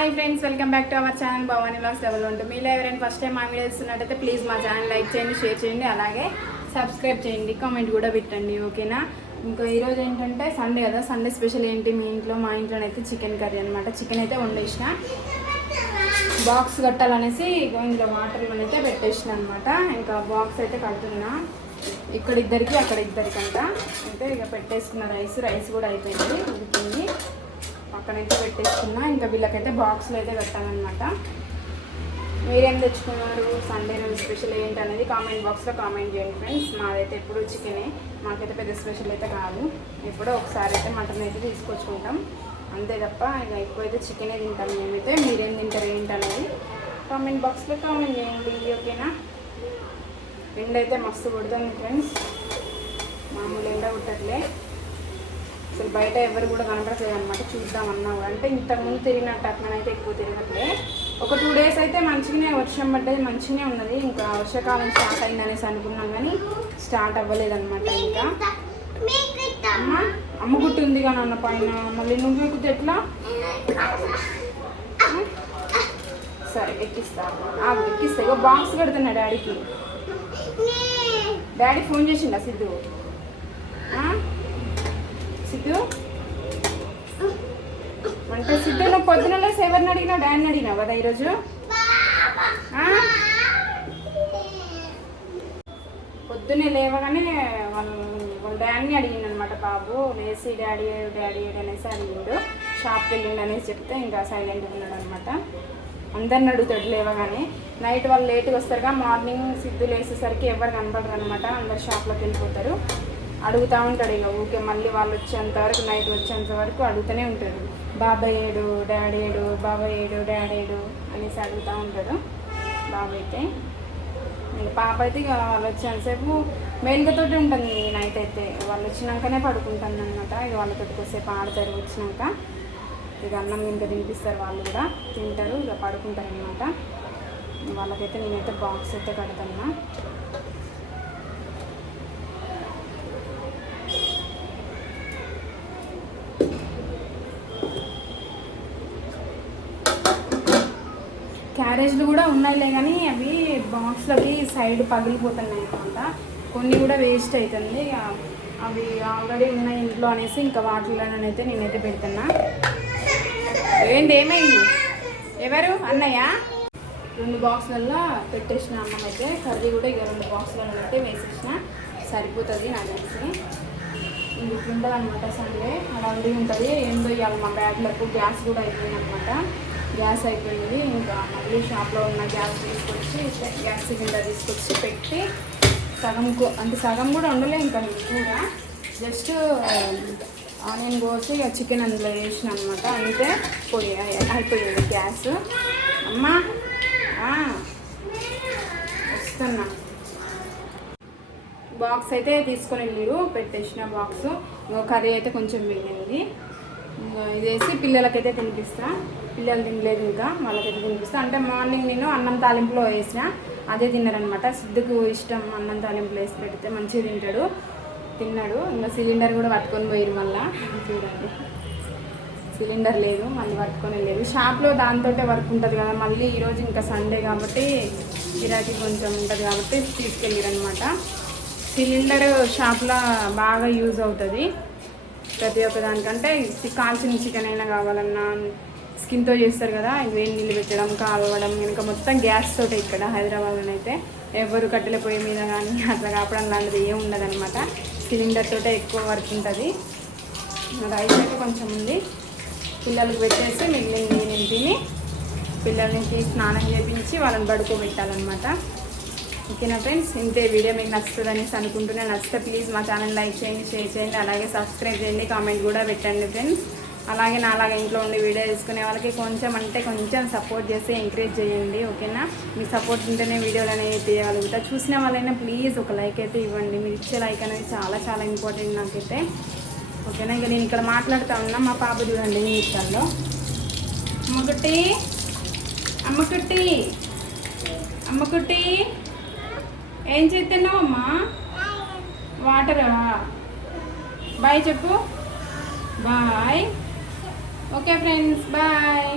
Hi friends welcome back to our channel Bhavani loss double ఉంటుంది మీలో ఎవరైనా first time మా వీడియో చూస్తున్నట్టయితే ప్లీజ్ మా ఛానల్ లైక్ చేయండి షేర్ చేయండి అలాగే సబ్స్క్రైబ్ చేయండి కామెంట్ కూడా పెట్టండి ఓకేనా ఇంకా ఈరోజు ఏంటంటే సండే కదా సండే స్పెషల్ ఏంటి మీ ఇంట్లో? మా ఇంట్లోనైతే చికెన్ కర్రీ అనమాట చికెన్ అయితే వండేసిన. బాక్స్ కట్టాలనేసి ఇగో ఇందులో వాటర్లో అయితే పెట్టేసిన అనమాట ఇంకా బాక్స్ అయితే కడుతున్నా. ఇక్కడ ఇద్దరికి అక్కడ ఇద్దరికంట. అయితే ఇక పెట్టేసుకున్న రైస్ రైస్ కూడా అయిపోయింది ఉడికింది. పక్కనైతే పెట్టేసుకున్నా. ఇంకా వీళ్ళకైతే బాక్స్లో అయితే కట్టాలన్నమాట మీరేం తెచ్చుకున్నారు? సండే రోజు స్పెషల్ ఏంటి అనేది కామెంట్ బాక్స్లో కామెంట్ చేయండి ఫ్రెండ్స్. మాదైతే ఎప్పుడు చికెనే. మాకైతే పెద్ద స్పెషల్ అయితే కాదు. ఎప్పుడో ఒకసారి అయితే మటన్ అయితే తీసుకొచ్చుకుంటాం. అంతే తప్ప ఇక ఎక్కువైతే చికెనే తింటాం మేమైతే. మీరేం తింటారు ఏంటి అనేది కామెంట్ బాక్స్లో కామెంట్ చేయండి. ఓకేనా? ఎండ అయితే మస్తు కొడుతుంది ఫ్రెండ్స్. మామూలు ఎండ కొట్టట్లే. అసలు బయట ఎవరు కూడా కనపడలేదు అనమాట చూద్దామన్నా కూడా. అంటే ఇంతకుముందు తిరిగినట్టు అట్లనైతే ఎక్కువ తిరగట్లే. ఒక టూ డేస్ అయితే మంచిగానే వర్షం పడ్డది మంచిగానే ఉన్నది. ఇంకా వర్షాకాలం స్టార్ట్ అయింది అనేసి అనుకున్నాం కానీ స్టార్ట్ అవ్వలేదన్నమాట ఇంకా. అమ్మ అమ్మ గుట్టు ఉంది కానీ అన్న పైన. మళ్ళీ నువ్వు ఎక్కుతే ఎట్లా? సరే ఎక్కిస్తా. ఎక్కిస్తా. ఇగో బాక్స్ కడుతున్నా డాడీకి. డాడీ ఫోన్ చేసిండా సిద్ధు? సిద్ధు? అంటే సిద్ధు నువ్వు పొద్దున లేసి ఎవరిని అడిగినావు? డాడీని అడిగినావు కదా ఈరోజు? పొద్దున్నే లేవగానే వాళ్ళు వాళ్ళ డాడీని అడిగిండు అనమాట బాబు. లేసి డాడీ డాడీ అనేసి అడిగిండు. షాప్కి వెళ్ళిండు అనేసి చెప్తే ఇంకా సైలెంట్ ఉన్నాడు అనమాట అందరిని అడుగుతాడు లేవగానే. నైట్ వాళ్ళు లేట్గా వస్తారుగా మార్నింగ్ సిద్ధు లేసేసరికి ఎవరు కనపడరు అనమాట. అందరు షాప్లోకి వెళ్ళిపోతారు. అడుగుతూ ఉంటాడు ఇక ఊకే మళ్ళీ వాళ్ళు వచ్చేంత వరకు నైట్ వచ్చేంత వరకు అడుగుతూనే ఉంటాడు. బాబాయ్ ఏడు డాడీ ఏడు బాబాయ్ ఏడు డాడీ ఏడు అనేసి అడుగుతూ ఉంటాడు. బాబాయ్ అయితే. ఇంకా పాప అయితే ఇక వాళ్ళు వచ్చేంతసేపు మేలుకతోటి ఉంటుంది నైట్ అయితే. వాళ్ళు వచ్చినాకనే పడుకుంటుంది అనమాట ఇక వాళ్ళతో కొద్దిసేపు ఆడతారు వచ్చినాక. ఇక అన్నం ఇంకా తినిపిస్తారు వాళ్ళు కూడా. తింటారు ఇక పడుకుంటారు అనమాట వాళ్ళకైతే నేనైతే బాక్స్ అయితే కడతాను. క్యారేజ్లు కూడా ఉన్నాయిలే కానీ అవి బాక్స్లోకి సైడ్ పగిలిపోతున్నాయి అనమాట కొన్ని కూడా వేస్ట్ అవుతుంది ఇక అవి ఆల్రెడీ ఉన్నాయి ఇంట్లో అనేసి ఇంకా వాటిలోనైతే నేనైతే పెడుతున్నా. ఏంటి ఏమైంది? ఎవరు? అన్నయ్య? రెండు బాక్స్లలో పెట్టేసిన అన్నం అయితే కర్రీ కూడా ఇక రెండు బాక్స్లలో అయితే వేసేసిన. సరిపోతుంది నాకు తెలిసి ఇది ఉంటుంది అనమాట సండే. అలా ఉంటుంది. ఏందో ఇవ్వాలి మా బ్యాగ్లకు గ్యాస్ కూడా అయిపోయింది అనమాట గ్యాస్ అయిపోయింది. ఇంకా మళ్ళీ షాప్లో ఉన్న గ్యాస్ తీసుకొచ్చి గ్యాస్ సిలిండర్ తీసుకొచ్చి పెట్టి సగంకు అంటే సగం కూడా ఉండలే ఇంకా కూడా జస్ట్ ఆనియన్ కోసి ఇక చికెన్ అందులో వేసిన అనమాట అంతే పోయి అయిపోయింది గ్యాస్. అమ్మా వస్తున్నా. బాక్స్ అయితే తీసుకొని వెళ్ళారు పెట్టేసిన బాక్స్. కర్రీ అయితే కొంచెం మిగిలింది. ఇంకా ఇది వేసి పిల్లలకైతే తినిపిస్తా. పిల్లలు తినలేదు ఇంకా వాళ్ళకైతే తినిపిస్తా. అంటే మార్నింగ్ నేను అన్నం తాలింపులో వేసిన అదే తిన్నారనమాట. సిద్ధుకు ఇష్టం అన్నం తాలింపులో వేసి పెడితే మంచిగా తింటాడు. తిన్నాడు. ఇంకా సిలిండర్ కూడా పట్టుకొని పోయిరు మళ్ళీ. చూడండి. సిలిండర్ లేదు మళ్ళీ పట్టుకొని లేదు షాప్లో దాంతో వర్క్ ఉంటుంది కదా మళ్ళీ ఈరోజు ఇంకా సండే కాబట్టి గిరాకీ కొంచెం ఉంటుంది కాబట్టి తీసుకెళ్ళారనమాట. సిలిండర్ షాప్లో బాగా యూజ్ అవుతుంది. ప్రతి ఒక్క దానికంటే కాల్చిన చికెన్ అయినా కావాలన్నా స్కిన్తో చేస్తారు కదా వేడి నీళ్ళు పెట్టడం కాలవడం ఇంకా మొత్తం గ్యాస్ తోటే ఇక్కడ హైదరాబాద్లో అయితే. ఎవరు కట్టెల పొయ్యి మీద కానీ అట్లా కాపడం లాంటిది ఏం ఉండదనమాట సిలిండర్ తోటే ఎక్కువ వర్క్ ఉంటుంది. రైస్ అయితే కొంచెం ఉంది. పిల్లలకు పెట్టేసి మిగిలింది నేను తిని పిల్లలకి స్నానం చేపించి వాళ్ళని పడుకోబెట్టాలన్నమాట. ఓకేనా ఫ్రెండ్స్? ఇంతే వీడియో మీకు నచ్చుతుంది అనేసి అనుకుంటున్నా. నచ్చితే ప్లీజ్ మా ఛానల్ లైక్ చేయండి షేర్ చేయండి అలాగే సబ్స్క్రైబ్ చేయండి కామెంట్ కూడా పెట్టండి ఫ్రెండ్స్. అలాగే నా అలాగే ఇంట్లో ఉండి వీడియో తీసుకునే వాళ్ళకి కొంచెం అంటే కొంచెం సపోర్ట్ చేసి ఎంకరేజ్ చేయండి ఓకేనా? మీ సపోర్ట్ ఉంటేనే వీడియోలు అనేవి తీయగలుగుతా. చూసిన వాళ్ళైనా ప్లీజ్ ఒక లైక్ అయితే ఇవ్వండి. మీరు ఇచ్చే లైక్ అనేది చాలా చాలా ఇంపార్టెంట్ నాకైతే. ఓకేనా? ఇంకా నేను ఇక్కడ మాట్లాడుతూ ఉన్నా. మా పాప చూడండి మీ ఇష్టంలో అమ్మకుట్టి అమ్మకుట్టి అమ్మకుట్టి ఏం చేస్తున్నావు అమ్మా వాటరా? బాయ్ చెప్పు. బాయ్. Okay friends bye.